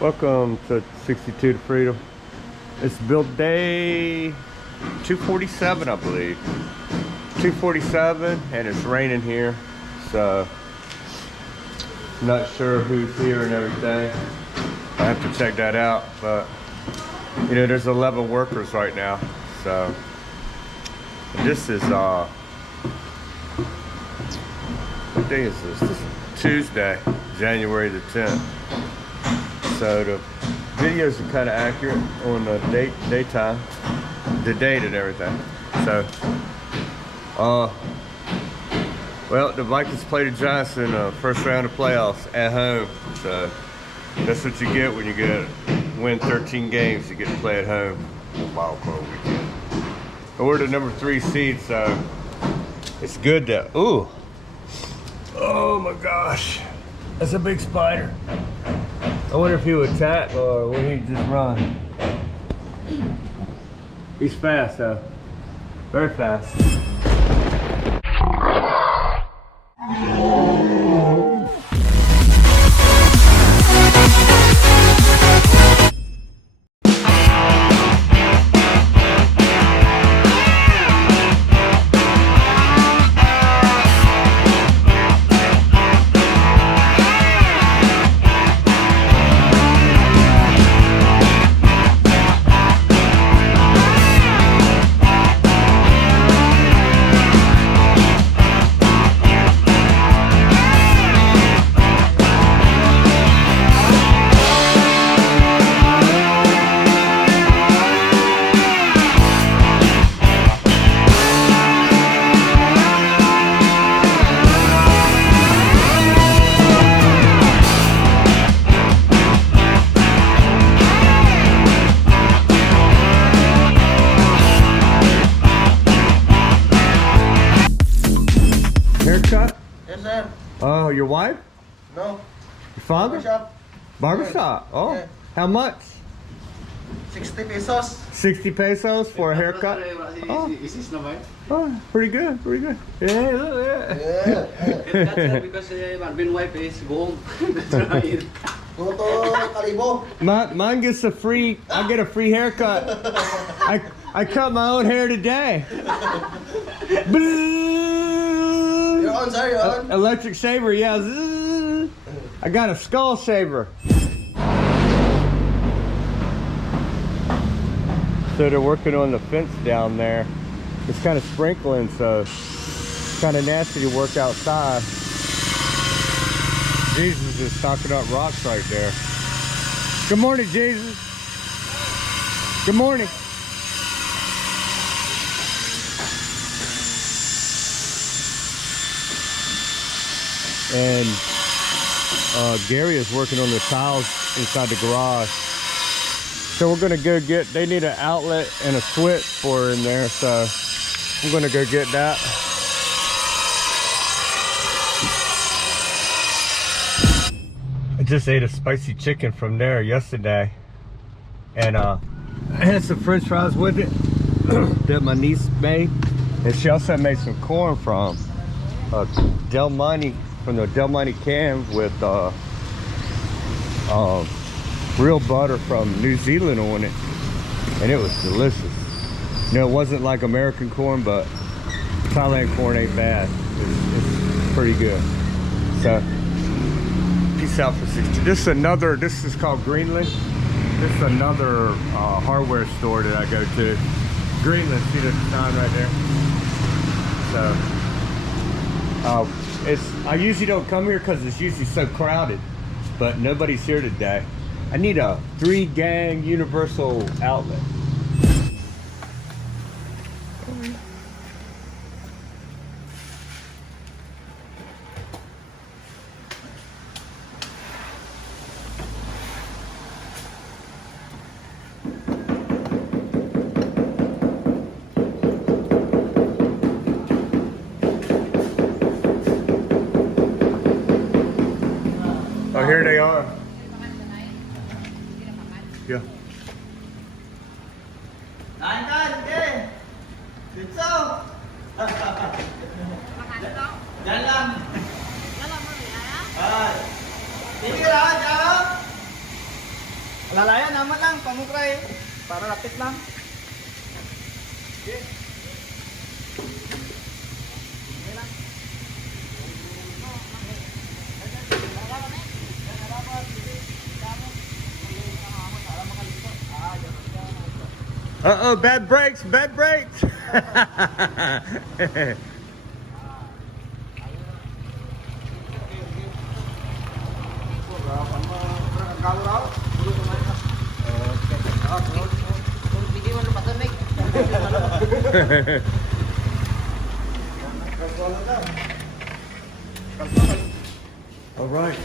Welcome to 62 to Freedom. It's build day 247, I believe. 247, and it's raining here, so not sure who's here and everything. I have to check that out, but you know, there's 11 workers right now. So this is what day is this? This is Tuesday, January the 10th. So the videos are kind of accurate on the daytime, the date and everything. So, well, the Vikings played the Giants in the first round of playoffs at home. So that's what you get when you win 13 games. You get to play at home. Wild card weekend. And we're the number 3 seed, so it's good to. Ooh, oh my gosh, that's a big spider. I wonder if he would attack or would he just run? He's fast though. Very fast. Haircut? Yes, sir. Oh, your wife? No. Your father? Barbershop. Barbershop. Oh, Yeah. How much? 60 pesos. 60 pesos for a haircut? Oh, oh, pretty good, pretty good. Yeah, look at that. Yeah. Because Marvin wife is home. That's right. Toto Kalibo. Mine gets a free, I get a free haircut. I cut my own hair today. You're on, sir. You're on. Electric shaver, yeah. Zzz. I got a skull shaver. So they're working on the fence down there. It's kind of sprinkling, so it's kind of nasty to work outside. Jesus is knocking up rocks right there. Good morning, Jesus. Good morning. And Gary is working on the tiles inside the garage. So we're gonna go get, they need an outlet and a switch for in there, so I'm gonna go get that. I just ate a spicy chicken from there yesterday, and I had some french fries with it that my niece made, and she also made some corn from Del Monte, from the Del Monte can with real butter from New Zealand on it, and it was delicious. You know, it wasn't like American corn, but Thailand corn ain't bad. It's pretty good. So peace out for 60. This is called Greenland. This is another hardware store that I go to. Greenland, see the sign right there? So I usually don't come here because it's usually so crowded, but nobody's here today. I need a 3-gang universal outlet. Oh, here they are. Yeah. Diyan lang. Sige lang, Alalayan naman lang, pamukray. Para lapit lang. Uh-oh, bad brakes, bad brakes. All right,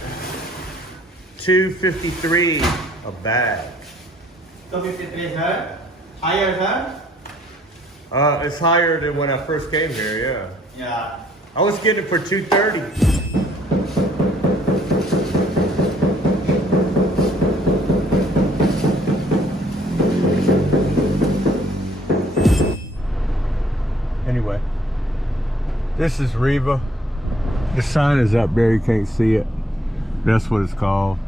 253 a bag. 253, sir. Higher, sir? It's higher than when I first came here, yeah. Yeah. I was getting it for 230. Anyway, this is Riva. The sign is up there, you can't see it. That's what it's called.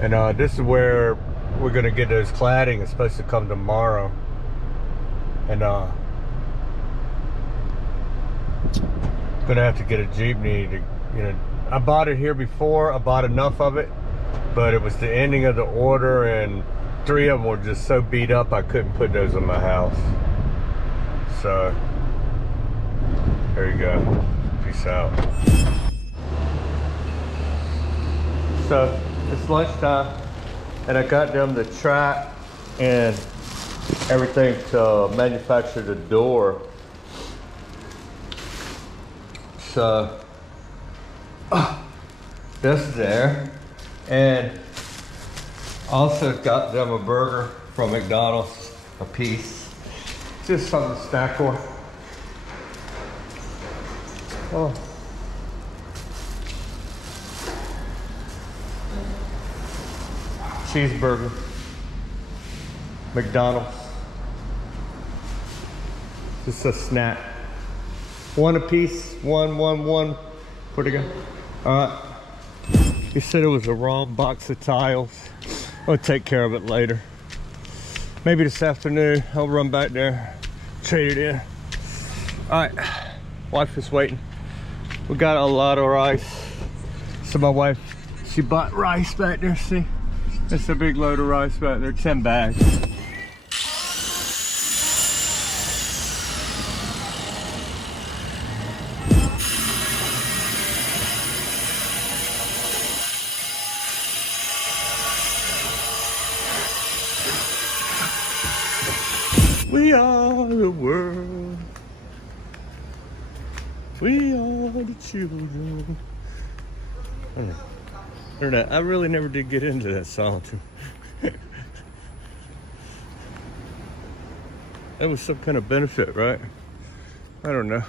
And this is where we're gonna get those cladding. It's supposed to come tomorrow. And gonna have to get a jeepney to, you know, I bought it here before. I bought enough of it, but it was the ending of the order and 3 of them were just so beat up I couldn't put those in my house. So there you go. Peace out. So it's lunchtime and I got them the track and everything to manufacture the door. So that's there. And also got them a burger from McDonald's, a piece. Just something to snack for. Oh. Cheeseburger. McDonald's. Just a snack. One apiece. One. Where'd it go? Alright. You said it was a wrong box of tiles. I'll take care of it later. Maybe this afternoon I'll run back there, trade it in. Alright. Wife is waiting. We got a lot of rice. So my wife, she bought rice back there, see? That's a big load of rice back there, 10 bags. We are the world. We are the children. I really never did get into that song too. That was some kind of benefit, right? I don't know.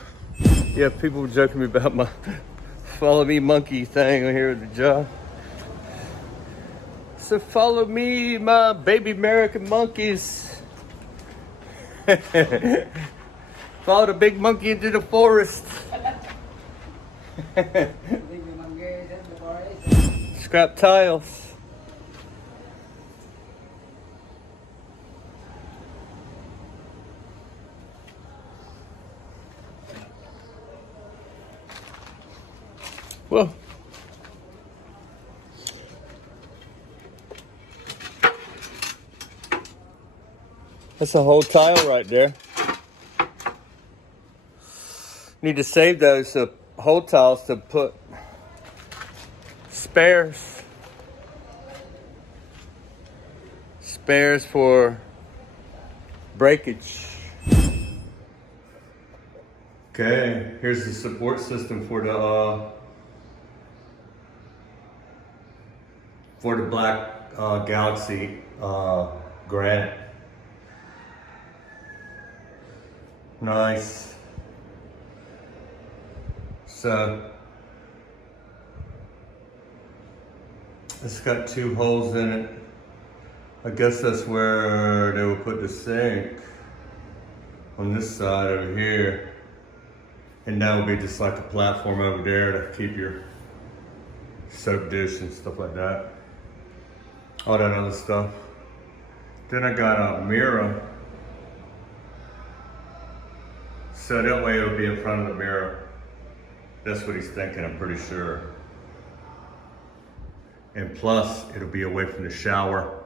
Yeah, people were joking me about my follow me monkey thing here at the job. So follow me, my baby American monkeys. Follow the big monkey into the forest. Scrap tiles. Well, that's a whole tile right there. Need to save those whole tiles to put spares for breakage. Okay, here's the support system for the black Galaxy granite. Nice. So it's got 2 holes in it. I guess that's where they will put the sink on this side over here. And that will be just like a platform over there to keep your soap dish and stuff like that. all that other stuff. Then I got a mirror. So that way it'll be in front of the mirror. That's what he's thinking, I'm pretty sure. And plus, it'll be away from the shower.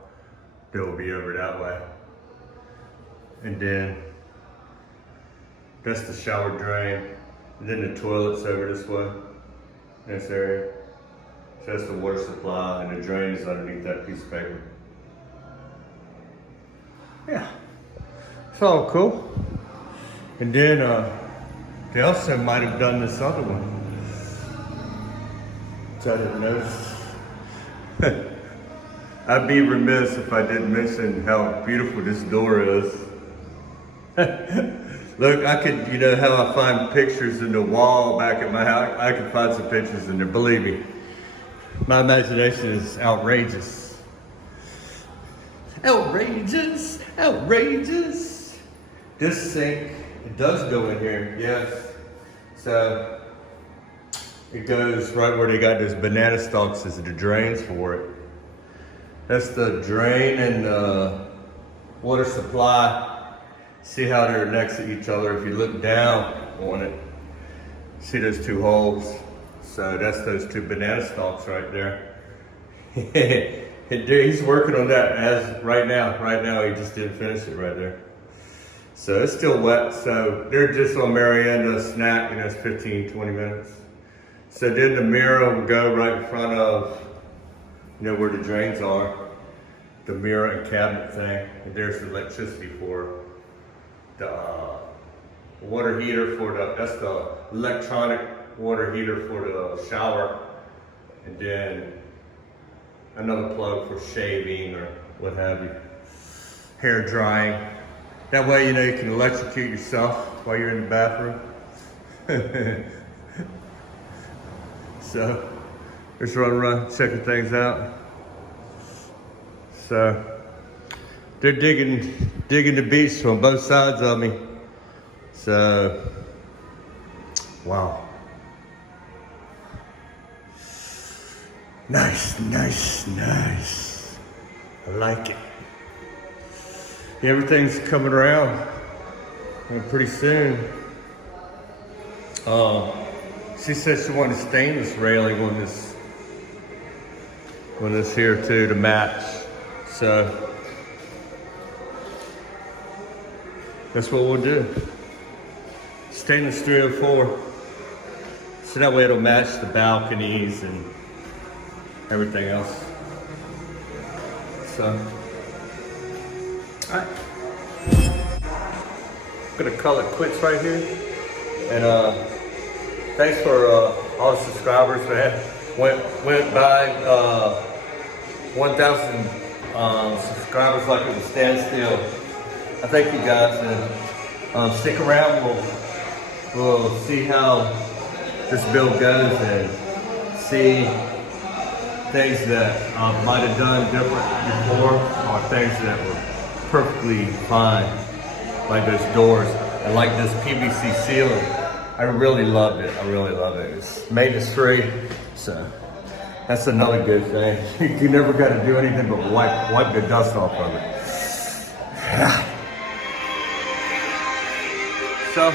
That will be over that way. And then, that's the shower drain. And then the toilet's over this way, in this area. So that's the water supply, and the drain is underneath that piece of paper. Yeah, it's all cool. And then they also might have done this other one, which I didn't notice. I'd be remiss if I didn't mention how beautiful this door is. Look, I could, you know how I find pictures in the wall back at my house? I could find some pictures in there, believe me. My imagination is outrageous. Outrageous, outrageous. This sink, it does go in here, yes. So, it goes right where they got those banana stalks as the drains for it. That's the drain and the water supply. See how they're next to each other. If you look down on it, see those two holes. So that's those two banana stalks right there. He's working on that as right now. Right now, he just didn't finish it right there. So it's still wet. So they're just on Marianne snack, and that's 15, 20 minutes. So then the mirror will go right in front of, you know, where the drains are. The mirror and cabinet thing. And there's the electricity for the water heater for the, that's the electronic water heater for the shower. And then another plug for shaving or what have you. Hair drying. That way, you know, you can electrocute yourself while you're in the bathroom. So, just running around checking things out. So, they're digging the beach on both sides of me. So, wow. Nice, nice, nice. I like it. Yeah, everything's coming around. And pretty soon. She said she wanted stainless railing on this here too to match. So that's what we'll do. Stainless 304. So that way it'll match the balconies and everything else. So, alright. I'm gonna call it quits right here. And thanks for all the subscribers, man. Went by 1,000 subscribers like it was standstill. I thank you guys, and stick around. We'll see how this build goes and see things that I might have done different before, or things that were perfectly fine, like those doors and like this PVC ceiling. I really loved it. I really love it. It's maintenance free, so that's another good thing. You never got to do anything but wipe the dust off of it. So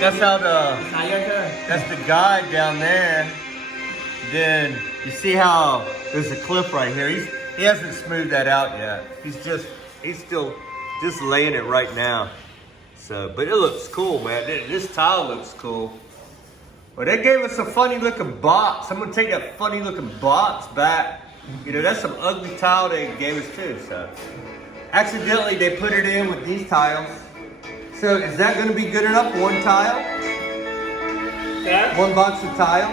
that's how that's the guide down there. Then you see how there's a cliff right here. He hasn't smoothed that out yet. He's still just laying it right now. So, but it looks cool, man. This tile looks cool. Well, they gave us a funny looking box. I'm gonna take that funny looking box back. You know, that's some ugly tile they gave us too, so. Accidentally, they put it in with these tiles. So is that gonna be good enough, one tile? Yeah. One box of tiles?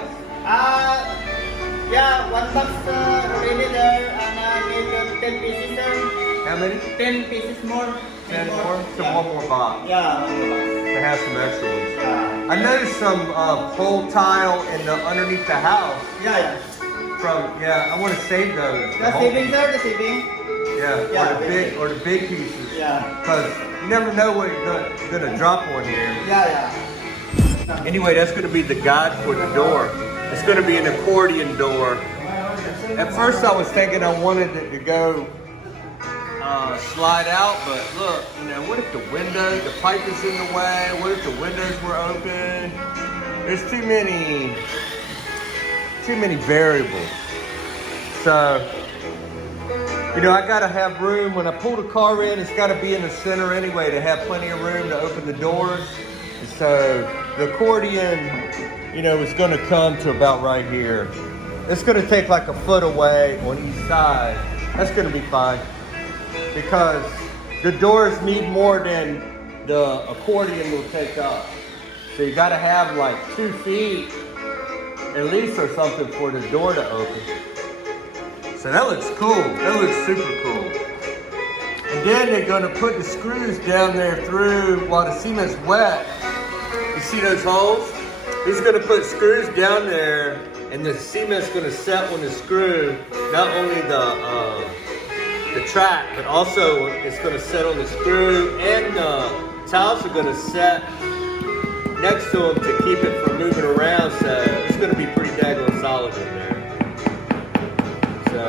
Yeah, one box already there, and I need 10 pieces there. How many? 10 pieces more. 10 more? So one more box. Yeah, one more box. To have some extra ones. Yeah. I noticed some pole tile in the underneath the house. Yeah. I want to save those. The saving there, the saving. Yeah, or the big pieces. Yeah. Because you never know what you're gonna drop on here. Yeah. Anyway, that's gonna be the guide for the door. It's gonna be an accordion door. At first I was thinking I wanted it to go slide out, but look, you know, what if the pipe is in the way? What if the windows were open? There's too many variables. So, you know, I gotta have room. When I pull the car in, it's gotta be in the center anyway to have plenty of room to open the doors. And so the accordion, you know, is gonna come to about right here. It's gonna take like a foot away on each side. That's gonna be fine because the doors need more than the accordion will take up. So you gotta have like 2 feet at least or something for the door to open. So that looks cool. That looks super cool. And then they're gonna put the screws down there through while the cement's wet. You see those holes? He's gonna put screws down there and the cement's gonna set on the screw, not only the track, but also it's gonna set on the screw and the tiles are gonna set next to them to keep it from moving around, so it's gonna be pretty daggone solid in there. So,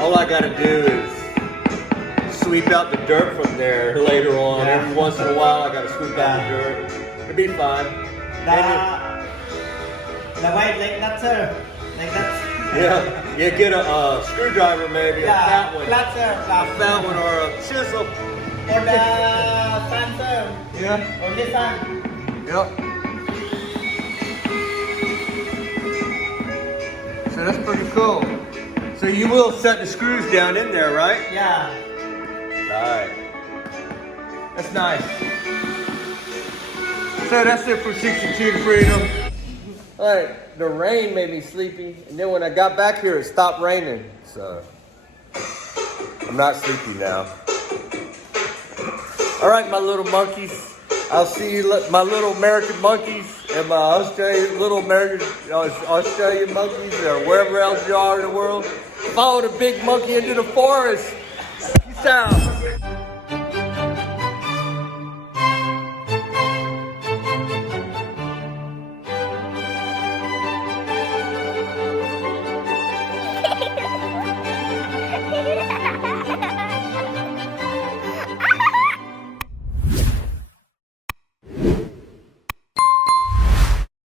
all I gotta do is sweep out the dirt from there later on. Every once in a while I gotta sweep out the dirt. It'll be fine. The white like that, sir. Like that. Yeah, get a screwdriver maybe, a fat one. Flat, sir. A fat one or a chisel. And the fan, sir. Yeah. Only fan. Yep. So that's pretty cool. So you will set the screws down in there, right? Yeah. Alright. That's nice. So that's it for 62 to Freedom. Alright, the rain made me sleepy. And then when I got back here, it stopped raining. So I'm not sleepy now. Alright, my little monkeys. I'll see you, my little American monkeys and my Australian monkeys or wherever else you are in the world. Follow the big monkey into the forest. Peace out.